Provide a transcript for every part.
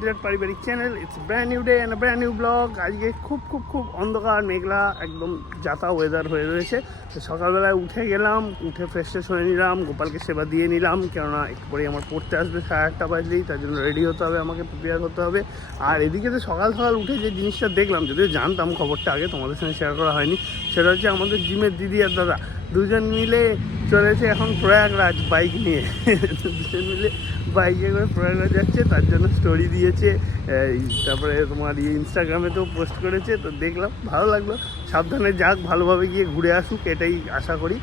বিরাট পারিবারিক channel. It's brand new day and brand new blog. আজকে খুব খুব খুব অন্ধকার মেঘলা একদম যাতা ওয়েদার হয়ে রয়েছে। তো সকালবেলায় উঠে গেলাম, উঠে ফ্রেশ ট্রেশ হয়ে নিলাম, গোপালকে সেবা দিয়ে নিলাম, কেননা একটু পরে আমার পড়তে আসবে 8:30 বাজলেই, তার জন্য রেডি হতে হবে, আমাকে প্রিপেয়ার হতে হবে। আর এদিকে তো সকাল সকাল উঠে যে জিনিসটা দেখলাম, যদিও জানতাম খবরটা আগে, তোমাদের সঙ্গে শেয়ার করা হয়নি, সেটা হচ্ছে আমাদের জিমের দিদি আর দাদা দুজন মিলে চলেছে এখন প্রয়াগরাজ বাইক নিয়ে। দুজন মিলে বাইকে করে প্রয়াগরাজ যাচ্ছে, তার জন্য স্টোরি দিয়েছে, তারপরে তোমার ইনস্টাগ্রামেতেও পোস্ট করেছে। তো দেখলাম, ভালো লাগলো। সাবধানে যাক, ভালোভাবে গিয়ে ঘুরে আসুক, এটাই আশা করি।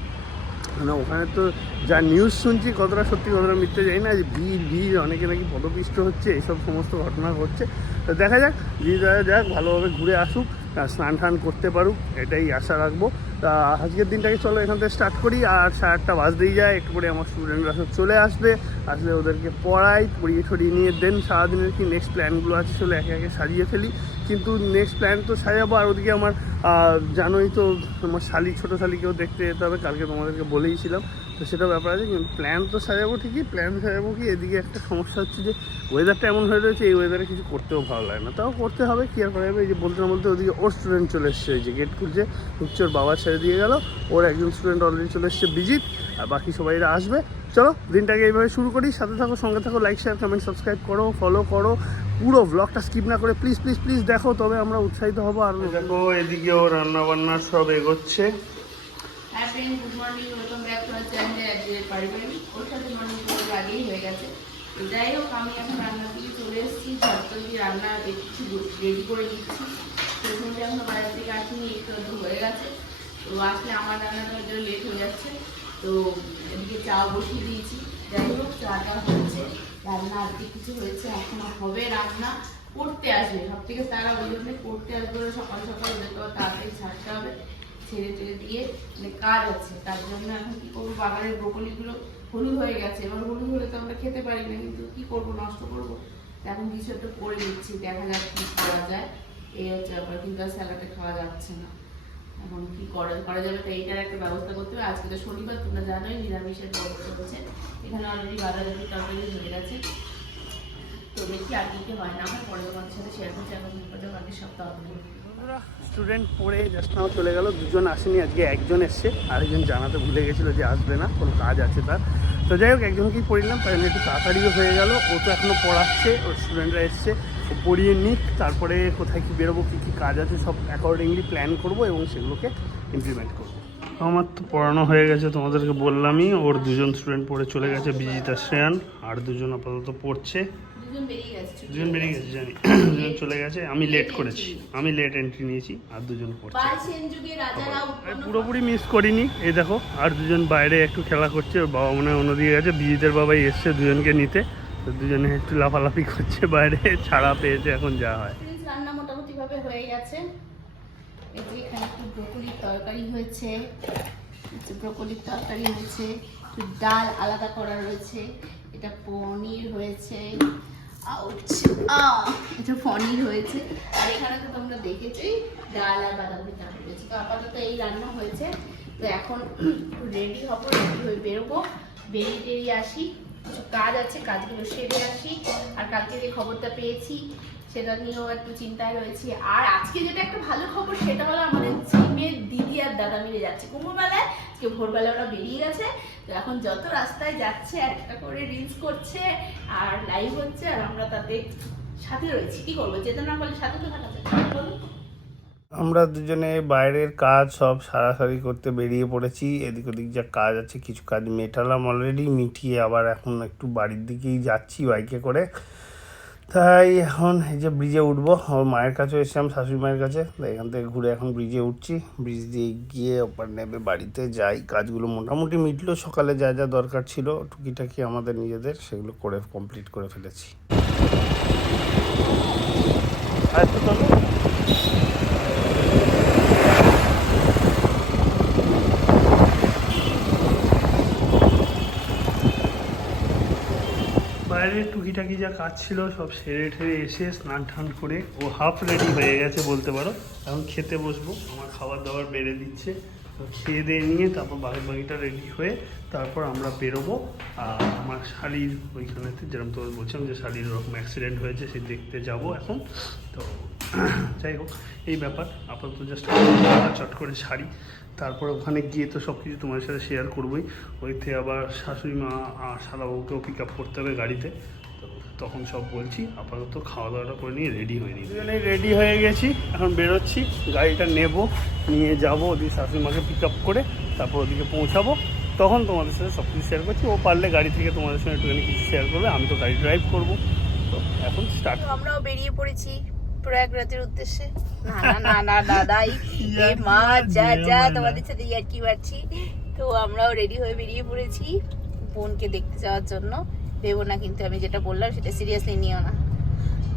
মানে ওখানে তো যা নিউজ শুনছি, কতটা সত্যি কতটা মিথ্যে জানি না, যে ভিড় অনেকে নাকি পদপিষ্ট হচ্ছে, এইসব সমস্ত ঘটনা ঘটছে। তো দেখা যাক, দিদি যাক, ভালোভাবে ঘুরে আসুক, স্নান টান করতে পারুক, এটাই আশা রাখবো। তা আজকের দিনটাকে চলো এখান থেকে স্টার্ট করি। আর 8:30 বাজতেই যায়, একটু করে আমার স্টুডেন্টরা সব চলে আসবে, আসলে ওদেরকে পড়াই, পড়িয়ে ছড়িয়ে নিয়ে দেন সারাদিনের কি নেক্সট প্ল্যানগুলো আছে চলে একে একে সাজিয়ে ফেলি। কিন্তু নেক্সট প্ল্যান তো সাজাবো, আর ওদিকে আমার জানোই তো, আমার শালি, ছোটো শালিকেও দেখতে যেতে হবে, কালকে তোমাদেরকে বলেইছিলাম। তো সেটা ব্যাপার আছে, কিন্তু প্ল্যান তো সাজাবো ঠিকই, প্ল্যান সাজাবো কি, এদিকে একটা সমস্যা হচ্ছে যে ওয়েদারটা এমন হয়ে রয়েছে, এই ওয়েদারে কিছু করতেও ভালো লাগে না, তাও করতে হবে, কী আর করা যাবে। এই যে বলতে না বলতে ওদিকে ওর স্টুডেন্ট চলে এসছে, এই যে গেট খুলছে, ঢুকছে, ওর বাবা ছেড়ে দিয়ে গেল, ওর একজন স্টুডেন্ট অলরেডি চলে এসছে বিজিত, আর বাকি সবাইরা আসবে। চলো দিনটাকে এইভাবে শুরু করি, সাথে থাকো, সঙ্গে থাকো, লাইক শেয়ার কমেন্ট সাবস্ক্রাইব করো, ফলো করো, পুরো ব্লগটা স্কিপ না করে প্লিজ প্লিজ প্লিজ দেখো, তবে আমরা উৎসাহিত হবো। আর দেখো এদিকেও রান্না বান্না সব এগোচ্ছে। হ্যাঁ friend, good morning, welcome back to our channel. আজকে পারিবারিক ওর সাথে মর্নিং করে আগেই হয়ে গেছে। তো যাই হোক, আমি এখন রান্না থেকে চলে এসেছি, ঝটপট দিয়ে রান্না দেখছি, রেডি করে দিচ্ছি। প্রথমে এখন বাইরে থেকে আসিনি, একটু একটু হয়ে গেছে। তো আসলে আমার রান্নাটা একটু লেট হয়ে যাচ্ছে, তো এদিকে চা বসিয়ে দিয়েছি। যাই হোক, চাটা হচ্ছে, রান্না আজকে কিছু হয়েছে, এখনো হবে রান্না। পড়তে আসবে সব থেকে তারা, ওই জন্য পড়তে আসবে, সকাল সকাল ওদেরকে তাড়াতাড়ি ছাড়তে হবে, ছেড়ে টেড়ে দিয়ে, মানে কাজ আছে, তার জন্য এখন কি করবো, বাগানের ব্রোকলিগুলো হলুদ হয়ে গেছে, এবার হলুদ হলে তো আমরা খেতে পারি না, কিন্তু কি করবো, নষ্ট করবো, এখন কিছু একটা করে দিচ্ছি, দেখা যাক কি করা যায়। এই হচ্ছে ব্যাপার, কিন্তু আর স্যালাডে খাওয়া যাচ্ছে না, এখন কি করা যাবে, তো এইটার একটা ব্যবস্থা করতে হবে। আজকে তো শনিবার, তোমরা জানোই নিরামিষের ব্যবস্থা হচ্ছে, এখানে অলরেডি বাঁধাকপি তরকারি হয়ে গেছে। তো দেখি আর কি হয় না হয়, পরে তোমাদের সাথে শেয়ার করছি। এখন আগের সপ্তাহ স্টুডেন্ট পড়ে জাস্ট নাও চলে গেল, দুজন আসেনি আজকে, একজন এসছে, আরেকজন জানাতে ভুলে গেছিলো যে আসবে না, কোনো কাজ আছে তার। তো যাই হোক, একজনকেই পড়িলাম, তাই জন্য একটু তাড়াতাড়িও হয়ে গেল। ও তো এখনও পড়াচ্ছে, ওর স্টুডেন্টরা এসছে, ও পড়িয়ে নিক, তারপরে কোথায় কী বেরোবো, কী কী কাজ আছে সব অ্যাকর্ডিংলি প্ল্যান করবো এবং সেগুলোকে ইমপ্লিমেন্ট করবো। আমার তো পড়ানো হয়ে গেছে, তোমাদেরকে বললামই, ওর দুজন স্টুডেন্ট পড়ে চলে গেছে, বিজিত আর শ্রেয়ান, আর দুজন আপাতত পড়ছে। দুজন বেরিয়ে গেছে জানি, দুজন চলে গেছে, আমি লেট করেছি, আমি লেট এন্ট্রি নিয়েছি, আর দুজন পড়ছে। পুরোপুরি মিস করিনি। এই দেখো, আর দুজন বাইরে একটু খেলা করছে, ওর বাবা মনে হয় অন্যদিকে গেছে, বিজিতের বাবাই এসছে দুজনকে নিতে, তো দুজনে একটু লাফালাফি করছে বাইরে, ছাড়া পেয়েছে, এখন যা হয়। রান্না মোটামুটি ভাবে হয়ে গেছে। এখানে একটু ব্রোকলির তরকারি হয়েছে, একটু ডাল আলাদা করা রয়েছে, এটা পনির হয়েছে, এটা পনির হয়েছে, আর এখানে তো তোমরা দেখেছোই ডাল আর বাঁধাকপি তরকারি হয়েছে। তো আপাতত এই রান্না হয়েছে। তো এখন রেডি হবো, রেডি হয়ে বেরোবো, বেরিয়ে টেরিয়ে আসি, কিছু কাজ আছে, কাজগুলো সেরে আসি। আর কালকে যে খবরটা পেয়েছি সেটা নিয়েও একটু চিন্তায় রয়েছি। আর আজকে যেটা একটা ভালো খবর, সেটা হলো আমাদের জিমের দিদি আর দাদা মিলে যাচ্ছে কুমোরমেলায়। আজকে ভোরবেলা ওরা বেরিয়ে গেছে, তো এখন যত রাস্তায় যাচ্ছে একটা করে রিলস করছে আর লাইভ হচ্ছে, আর আমরা তাদের সাথে রয়েছি। কি করবো, যেতে না বলে সাথে তো থাকা যায়। আমরা দুজনে বাইরের কাজ সব সারাসারি করতে বেরিয়ে পড়েছি। এদিক ওদিক যা কাজ আছে, কিছু কাজ মেটালাম অলরেডি, মিটিয়ে আবার এখন একটু বাড়ির দিকেই যাচ্ছি বাইকে করে। তাই এখন এই যে ব্রিজে উঠবো, ওর মায়ের কাছেও এসেছিলাম, শাশুড়ি মায়ের কাছে, তাই এখান থেকে ঘুরে এখন ব্রিজে উঠছি, ব্রিজ দিয়ে গিয়ে ওপার নেবে বাড়িতে যাই। কাজগুলো মোটামুটি মিটলো, সকালে যা যা দরকার ছিল টুকিটাকি আমাদের নিজেদের, সেগুলো করে কমপ্লিট করে ফেলেছি। বাইরে টুকিটাকি যা কাজ ছিল সব সেরে ঠেরে এসে স্নান টান করে ও হাফ রেডি হয়ে গেছে বলতে পারো। এখন খেতে বসবো, আমার খাবার দাবার বেড়ে দিচ্ছে, তো খেয়ে দিয়ে নিয়ে তারপর বাকিটা রেডি হয়ে তারপর আমরা বেরোবো। আর আমার শালির ওইখানেতে যেরকম তোমার বলছিলাম যে শালির ওরকম অ্যাক্সিডেন্ট হয়েছে সে দেখতে যাব এখন। তো যাই হোক এই ব্যাপার, আপাতত জাস্ট চট করে সারি, তারপর ওখানে গিয়ে তো সব কিছু তোমার সাথে শেয়ার করবোই। ওইতে আবার শাশুড়ি মা আর সাদাবাবুকেও পিক আপ করতে হবে গাড়িতে, তো তখন সব বলছি। আপাতত খাওয়া দাওয়াটা করে নিয়ে রেডি হয়ে নিই। দুজনে রেডি হয়ে গেছি, এখন বেরোচ্ছি, গাড়িটা নেব, নিয়ে যাবো ওদিকে শাশুড়ি মাকে পিক আপ করে, তারপর ওদিকে পৌঁছাবো। তখন তোমাদের সাথে সব কিছু শেয়ার করছি। ও পারলে গাড়ি থেকে তোমাদের সঙ্গে একটুখানি কিছু শেয়ার করবে, আমি তো গাড়ি ড্রাইভ করবো। তো এখন স্টার্ট। আমরাও বেরিয়ে পড়েছি প্রয়াগরাজের উদ্দেশ্যে। না না না না দাদাই এ মা যা যা তোমাদের সাথে ইয়ার্কি মারছি। তো আমরাও রেডি হয়ে বেরিয়ে পড়েছি বোনকে দেখতে যাওয়ার জন্য। ভেবো না কিন্তু আমি যেটা বললাম সেটা সিরিয়াসলি নিও না।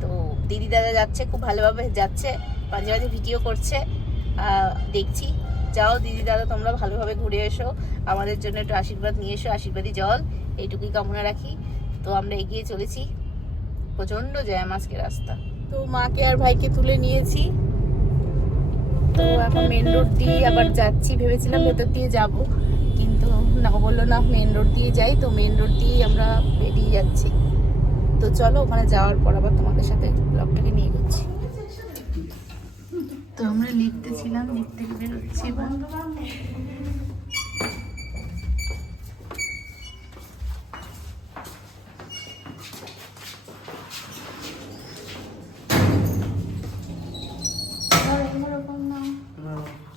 তো দিদি দাদা যাচ্ছে, খুব ভালোভাবে যাচ্ছে, মাঝে মাঝে ভিডিও করছে, দেখছি। যাও দিদি দাদা, তোমরা ভালোভাবে ঘুরে এসো, আমাদের জন্য একটু আশীর্বাদ নিয়ে এসো, আশীর্বাদী জল, এইটুকুই কামনা রাখি। তো আমরা এগিয়ে চলেছি, প্রচন্ড জ্যাম আজকে রাস্তা। তো মাকে আর ভাইকে তুলে নিয়েছি, তো এখন মেন রোড দিয়ে আবার যাচ্ছি। ভেবেছিলাম ভেতর দিয়ে যাব, কিন্তু না, বললো না মেন রোড দিয়ে যাই। তো মেন রোড দিয়েই আমরা বেরিয়ে যাচ্ছি। তো চলো ওখানে যাওয়ার পর আবার তোমাদের সাথে ব্লগটাকে নিয়ে যাচ্ছি। তো আমরা লিখতেছিলাম, লিখতে বেরোচ্ছি।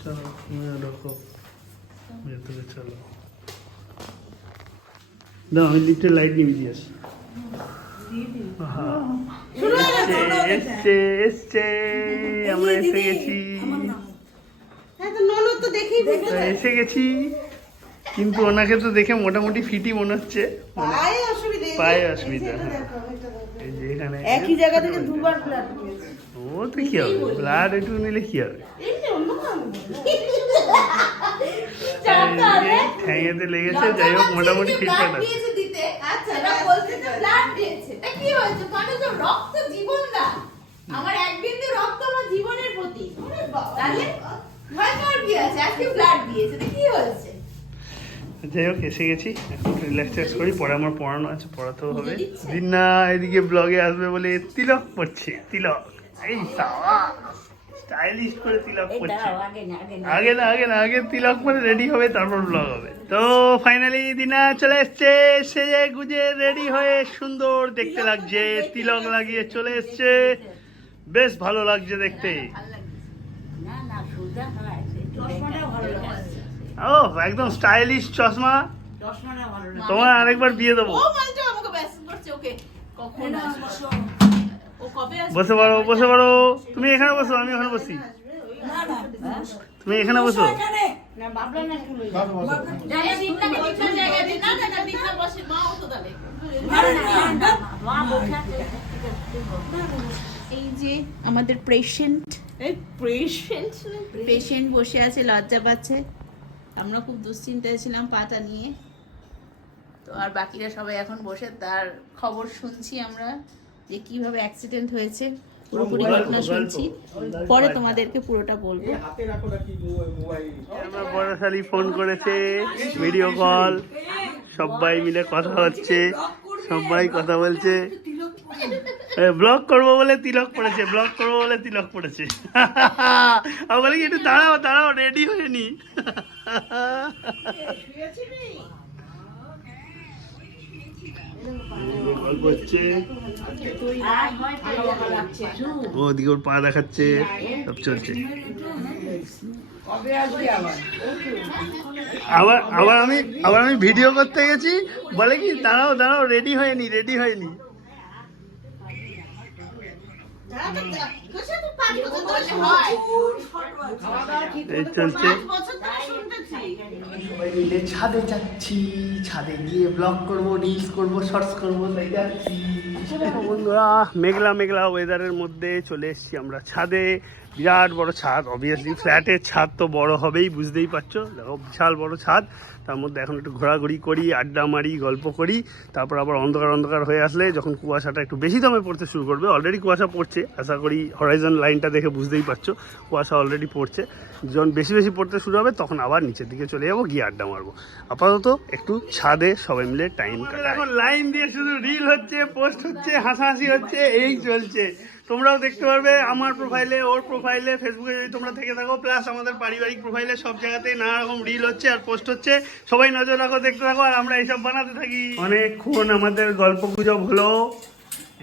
চলো ভেতরে চলো। দাও আমি লিফটের লাইট নিয়ে দিয়ে আসি। এসছে আমরা এসে গেছি, এসে গেছি। কিন্তু ওনাকে তো দেখে মোটামুটি ফিটি মনে হচ্ছে, পায়ে অসুবিধা। এই যে এখানে একই জায়গা থেকে দুবার ব্লাড নিয়েছে। ও তো কি হবে, ব্লাড একটু নিলে কি হবে, ঠ্যাঙেতে লেগেছে। যাই হোক মোটামুটি ঠিকঠাক আছে। আমার এক বিন্দু রক্ত আমার জীবনের প্রতি, তাহলে ভয় পাওয়ার কি আছে? আজকে ব্লাড দিয়েছে, তো কি হয়েছে? যাই হোক এসে গেছি, এখন রিল্যাক্স করি, পরে আমার পড়ানো আছে, পড়াতেও হবে। দিন না এদিকে ব্লগে আসবে বলে তিলক পড়ছে, তিলক এই স্টাইলিশ করে তিলক পড়ছে। আগে তিলক করে রেডি হবে, তারপর ব্লগ হবে। তো ফাইনালি দিনা চলে এসছে, সেজে গুজে রেডি হয়ে সুন্দর দেখতে লাগছে, তিলক লাগিয়ে চলে এসছে, বেশ ভালো লাগছে দেখতে। ও একদম স্টাইলিশ চশমা, তোমার আরেকবার বিয়ে দেবো। বসে পড়ো, বসে পড়ো, তুমি এখানে বসো, আমি ওখানে বসি। তুমি এখানে বসো। এই যে আমাদের পেশেন্ট বসে আছে, লজ্জা পাচ্ছে। আমরা খুব দুশ্চিন্তায় ছিলাম পাটা নিয়ে। তো আর বাকিরা সবাই এখন বসে তার খবর শুনছি আমরা, যে কিভাবে অ্যাক্সিডেন্ট হয়েছে, পুরোপুরি ঘটনা শুনছি। পরে তোমাদেরকে পুরোটা বলবো। আমার বড় শালি ফোন করেছে, ভিডিও কল, সবাই মিলে কথা হচ্ছে, সবাই কথা বলছে। ব্লগ করবো বলে তিলক পড়েছে, ব্লগ করবো বলে তিলক পড়েছে। আমি বলি একটু দাঁড়াও দাঁড়াও, রেডি হয়ে নি। গল্প হচ্ছে, ওদিকে ওর পা দেখাচ্ছে, সব চলছে। আবার আমি ভিডিও করতে গেছি, বলে কি দাঁড়াও দাঁড়াও, রেডি হয়নি, রেডি হয়নি। এই চলছে। সবাই মিলে ছাদে যাচ্ছি, ছাদে গিয়ে ব্লগ করবো, রিলস করবো, শর্টস করবো, তাই যাচ্ছি। বন্ধুরা মেঘলা মেঘলা ওয়েদারের মধ্যে চলে এসেছি আমরা ছাদে। বিরাট বড় ছাদ, অবভিয়াসলি ফ্ল্যাটের ছাদ তো বড় হবেই, বুঝতেই পারছো। দেখো বিশাল বড় ছাদ, তার মধ্যে এখন একটু ঘোরাঘুরি করি, আড্ডা মারি, গল্প করি। তারপর আবার অন্ধকার অন্ধকার হয়ে আসলে যখন কুয়াশাটা একটু বেশি দামে পড়তে শুরু করবে, অলরেডি কুয়াশা পড়ছে, আশা করি হরাইজন লাইনটা দেখে বুঝতেই পারছো কুয়াশা অলরেডি পড়ছে। যখন বেশি বেশি পড়তে শুরু হবে তখন আবার নিচের দিকে চলে যাবো, গিয়ে আড্ডা মারবো। আপাতত একটু ছাদে সবাই মিলে টাইম কাটাই। এখন লাইন দিয়ে শুধু রিল হচ্ছে, পোস্ট হচ্ছে, হাসাহাসি হচ্ছে, এই চলছে। তোমরাও দেখতে পারবে আমার প্রোফাইলে, ওর প্রোফাইলে, ফেসবুকে যদি তোমরা থেকে থাকো, প্লাস আমাদের পারিবারিক প্রোফাইলে, সব জায়গাতেই নানা রকম রিল হচ্ছে আর পোস্ট হচ্ছে। সবাই নজর রাখো, দেখতে থাকো, আর আমরা এইসব বানাতে থাকি। অনেকক্ষণ আমাদের গল্প গুজব হলো।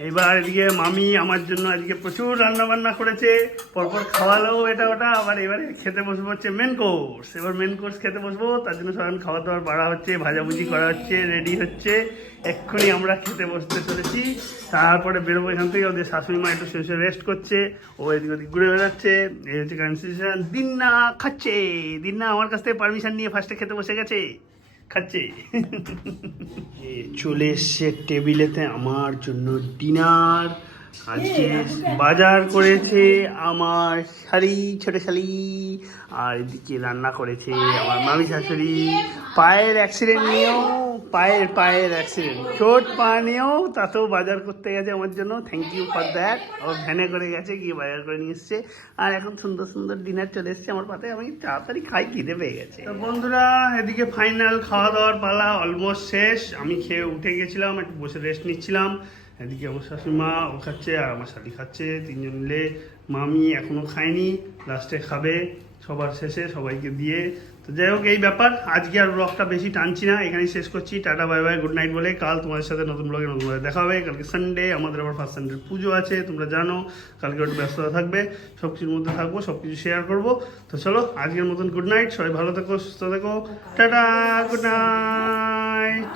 এবার এদিকে মামি আমার জন্য আজকে প্রচুর রান্না বান্না করেছে, পরপর খাওয়ালো এটা ওটা। আবার এবারে খেতে বসবো হচ্ছে মেন কোর্স। এবার মেন কোর্স খেতে বসবো, তার জন্য সবাই খাওয়া দাওয়ার বাড়া হচ্ছে, ভাজাভুজি করা হচ্ছে, রেডি হচ্ছে। এক্ষুনি আমরা খেতে বসতে চলেছি। তারপরে বেরোবো এখান থেকে। ওদের শাশুড়ি মা একটু শুয়ে রেস্ট করছে, ও এদিক ওদিক ঘুরে বেড়াচ্ছে। এই হচ্ছে কনস্টিটিউশন। দিন্না খাচ্ছে, দিন্না আমার কাছ থেকে পারমিশন নিয়ে ফার্স্টে খেতে বসে গেছে, খাচ্ছে। চলে এসছে টেবিলেতে আমার জন্য ডিনার। আজকে বাজার করেছে আমার শালি, ছোট শালি, আর এদিকে রান্না করেছে আমার মামি শাশুড়ি। পায়ের অ্যাক্সিডেন্ট নিয়েও, পায়ের অ্যাক্সিডেন্ট, চোট পা নিয়েও তাতেও বাজার করতে গেছে আমার জন্য। Thank you for that. ও ভ্যানে করে গেছে, গিয়ে বাজার করে নিয়ে এসছে। আর এখন সুন্দর সুন্দর ডিনার চলে এসছে আমার পাতে। আমি তাড়াতাড়ি খাই, খিদে পেয়ে গেছে। তো বন্ধুরা, এদিকে ফাইনাল খাওয়া দাওয়ার পালা অলমোস্ট শেষ। আমি খেয়ে উঠে গেছিলাম, একটু বসে রেস্ট নিচ্ছিলাম। এদিকে আমার শাশুড়িমা ও খাচ্ছে, আর আমার শালি খাচ্ছে, তিনজন মিলে। মামি এখনও খায়নি, লাস্টে খাবে সবার শেষে সবাইকে দিয়ে। তো যাই হোক, এই ব্যাপার। আজকে আর ব্লগটা বেশি টানছি না, এখানেই শেষ করছি। Tata bye bye, good night বলে কাল তোমাদের সাথে নতুন ব্লগে দেখা হবে। কালকে সানডে, আমাদের আবার ফার্স্ট সানডের পুজো আছে, তোমরা জানো। কালকে একটু ব্যস্ততা থাকবে, সব কিছুর মধ্যে থাকবো, সব কিছু শেয়ার করবো। তো চলো, আজকের মতন গুড নাইট, সবাই ভালো থেকো, সুস্থ থেকো, টাটা, গুড নাইট।